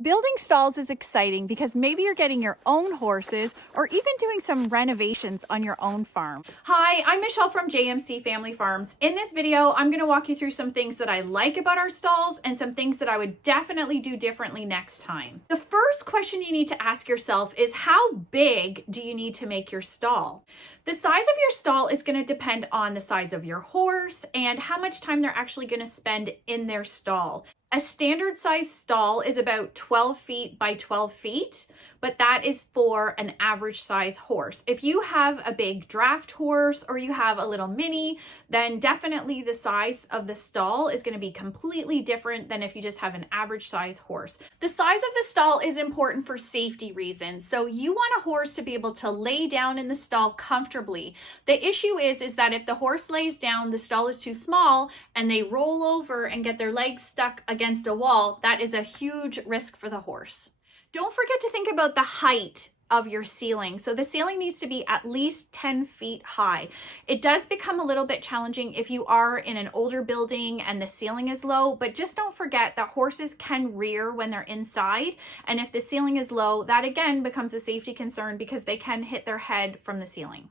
Building stalls is exciting because maybe you're getting your own horses or even doing some renovations on your own farm. Hi, I'm Michelle from JMC Family Farms. In this video, I'm going to walk you through some things that I like about our stalls and some things that I would definitely do differently next time. The first question you need to ask yourself is, how big do you need to make your stall? The size of your stall is going to depend on the size of your horse and how much time they're actually going to spend in their stall. A standard size stall is about 12 feet by 12 feet, but that is for an average size horse. If you have a big draft horse or you have a little mini, then definitely the size of the stall is going to be completely different than if you just have an average size horse. The size of the stall is important for safety reasons. So you want a horse to be able to lay down in the stall comfortably. The issue is that if the horse lays down, the stall is too small and they roll over and get their legs stuck against a wall, that is a huge risk for the horse. Don't forget to think about the height of your ceiling. So the ceiling needs to be at least 10 feet high. It does become a little bit challenging if you are in an older building and the ceiling is low, but just don't forget that horses can rear when they're inside. And if the ceiling is low, that again becomes a safety concern because they can hit their head from the ceiling.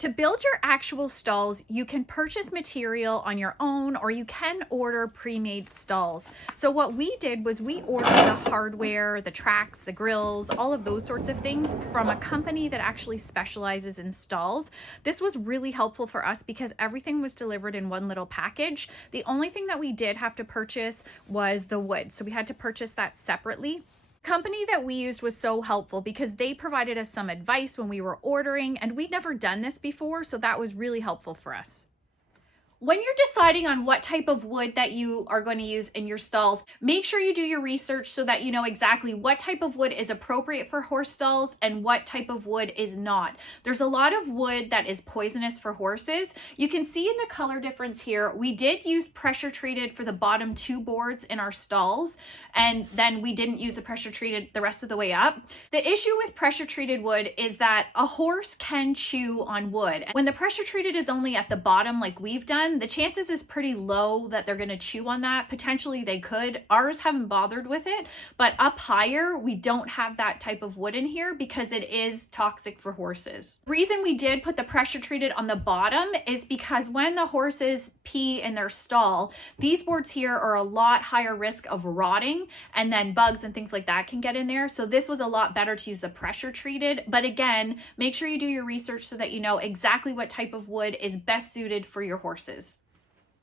To build your actual stalls, you can purchase material on your own or you can order pre-made stalls. So what we did was we ordered the hardware, the tracks, the grills, all of those sorts of things from a company that actually specializes in stalls. This was really helpful for us because everything was delivered in one little package. The only thing that we did have to purchase was the wood. So we had to purchase that separately. Company that we used was so helpful because they provided us some advice when we were ordering, and we'd never done this before, so that was really helpful for us. When you're deciding on what type of wood that you are going to use in your stalls, make sure you do your research so that you know exactly what type of wood is appropriate for horse stalls and what type of wood is not. There's a lot of wood that is poisonous for horses. You can see in the color difference here, we did use pressure treated for the bottom two boards in our stalls, and then we didn't use the pressure treated the rest of the way up. The issue with pressure treated wood is that a horse can chew on wood. When the pressure treated is only at the bottom like we've done, the chances is pretty low that they're going to chew on that. Potentially they could. Ours haven't bothered with it, but up higher, we don't have that type of wood in here because it is toxic for horses. The reason we did put the pressure treated on the bottom is because when the horses pee in their stall, these boards here are a lot higher risk of rotting, and then bugs and things like that can get in there. So this was a lot better to use the pressure treated. But again, make sure you do your research so that you know exactly what type of wood is best suited for your horses.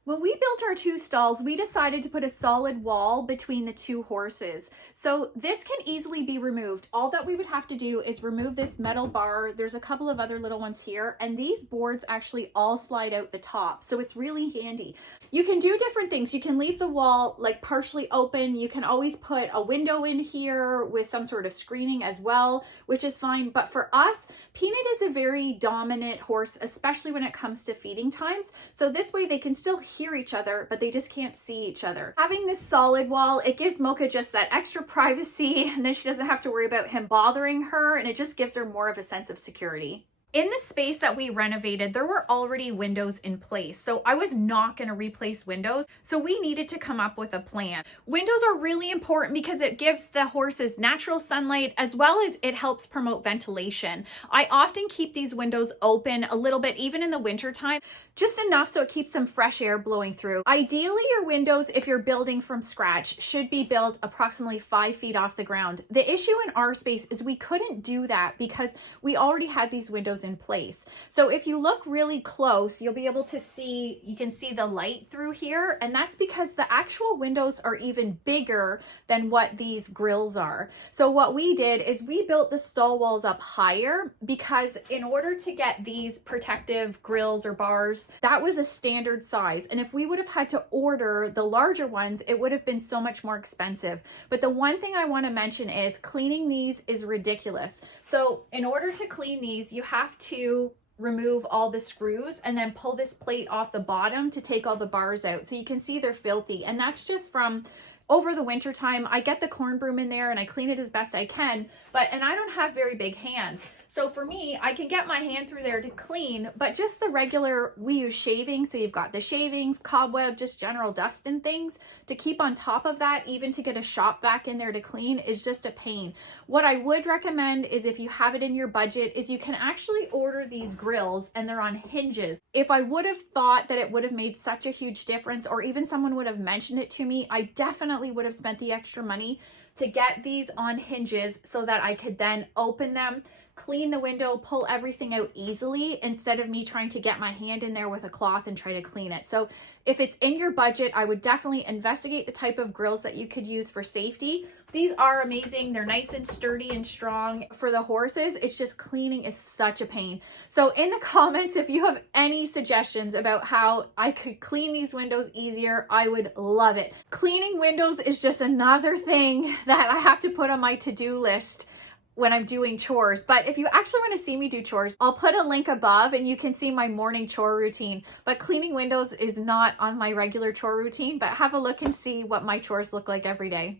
When we built our two stalls, we decided to put a solid wall between the two horses. So this can easily be removed. All that we would have to do is remove this metal bar. There's a couple of other little ones here, and these boards actually all slide out the top. So it's really handy. You can do different things. You can leave the wall like partially open. You can always put a window in here with some sort of screening as well, which is fine. But for us, Peanut is a very dominant horse, especially when it comes to feeding times. So this way they can still hear each other, but they just can't see each other. Having this solid wall, it gives Mocha just that extra privacy, and then she doesn't have to worry about him bothering her, and it just gives her more of a sense of security. In the space that we renovated, there were already windows in place, so I was not going to replace windows, so we needed to come up with a plan. Windows are really important because it gives the horses natural sunlight as well as it helps promote ventilation. I often keep these windows open a little bit, even in the winter time, just enough so it keeps some fresh air blowing through. Ideally, your windows, if you're building from scratch, should be built approximately 5 feet off the ground. The issue in our space is we couldn't do that because we already had these windows in place. So if you look really close, you'll be able to see, you can see the light through here, and that's because the actual windows are even bigger than what these grills are. So what we did is we built the stall walls up higher because in order to get these protective grills or bars, that was a standard size. And if we would have had to order the larger ones, it would have been so much more expensive. But the one thing I want to mention is cleaning these is ridiculous. So in order to clean these, you have to remove all the screws and then pull this plate off the bottom to take all the bars out. So you can see they're filthy. And that's just from over the winter time. I get the corn broom in there and I clean it as best I can, and I don't have very big hands. So for me, I can get my hand through there to clean, but just the regular, we use shaving. So you've got the shavings, cobweb, just general dust and things to keep on top of that, even to get a shop vac in there to clean is just a pain. What I would recommend is if you have it in your budget is you can actually order these grills and they're on hinges. If I would have thought that it would have made such a huge difference, or even someone would have mentioned it to me, I definitely would have spent the extra money to get these on hinges so that I could then open them, clean the window, pull everything out easily instead of me trying to get my hand in there with a cloth and try to clean it. So if it's in your budget, I would definitely investigate the type of grills that you could use for safety. These are amazing. They're nice and sturdy and strong for the horses. It's just cleaning is such a pain. So in the comments, if you have any suggestions about how I could clean these windows easier, I would love it. Cleaning windows is just another thing that I have to put on my to-do list when I'm doing chores. But if you actually want to see me do chores, I'll put a link above and you can see my morning chore routine. But cleaning windows is not on my regular chore routine, but have a look and see what my chores look like every day.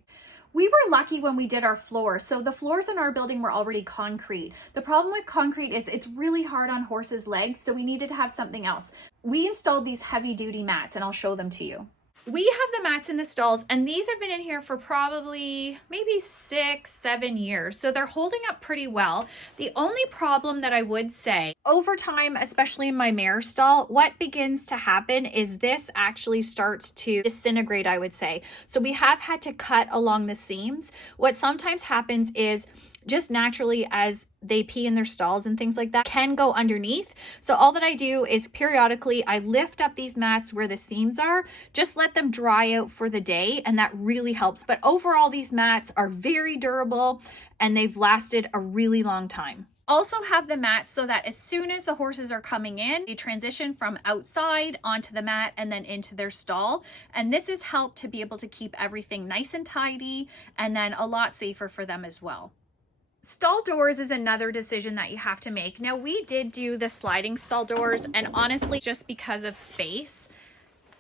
We were lucky when we did our floors. So the floors in our building were already concrete. The problem with concrete is it's really hard on horses' legs, so we needed to have something else. We installed these heavy duty mats and I'll show them to you. We have the mats in the stalls, and these have been in here for probably maybe 6-7 years. So they're holding up pretty well. The only problem that I would say over time, especially in my mare stall, what begins to happen is this actually starts to disintegrate, I would say. So we have had to cut along the seams. What sometimes happens is just naturally as they pee in their stalls and things like that can go underneath. So all that I do is periodically I lift up these mats where the seams are, just let them dry out for the day, and that really helps. But overall, these mats are very durable and they've lasted a really long time. Also have the mats so that as soon as the horses are coming in, they transition from outside onto the mat and then into their stall. And this has helped to be able to keep everything nice and tidy and then a lot safer for them as well. Stall doors is another decision that you have to make. Now, we did do the sliding stall doors, and honestly, just because of space,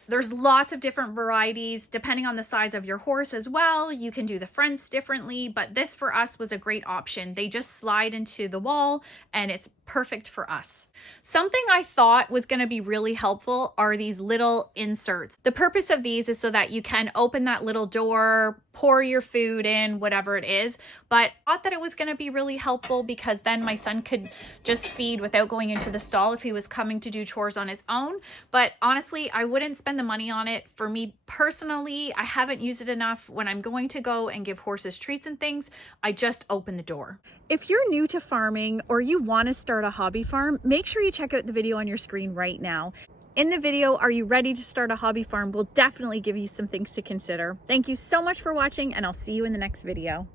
there's lots of different varieties depending on the size of your horse as well. You can do the fronts differently, but this for us was a great option. They just slide into the wall and it's perfect for us. Something I thought was going to be really helpful are these little inserts. The purpose of these is so that you can open that little door, pour your food in, whatever it is. But I thought that it was going to be really helpful because then my son could just feed without going into the stall if he was coming to do chores on his own. But honestly, I wouldn't spend the money on it. For me personally, I haven't used it enough. When I'm going to go and give horses treats and things, I just open the door. If you're new to farming or you want to start a hobby farm, make sure you check out the video on your screen right now. In the video, Are You Ready to Start a Hobby Farm? Will definitely give you some things to consider. Thank you so much for watching, and I'll see you in the next video.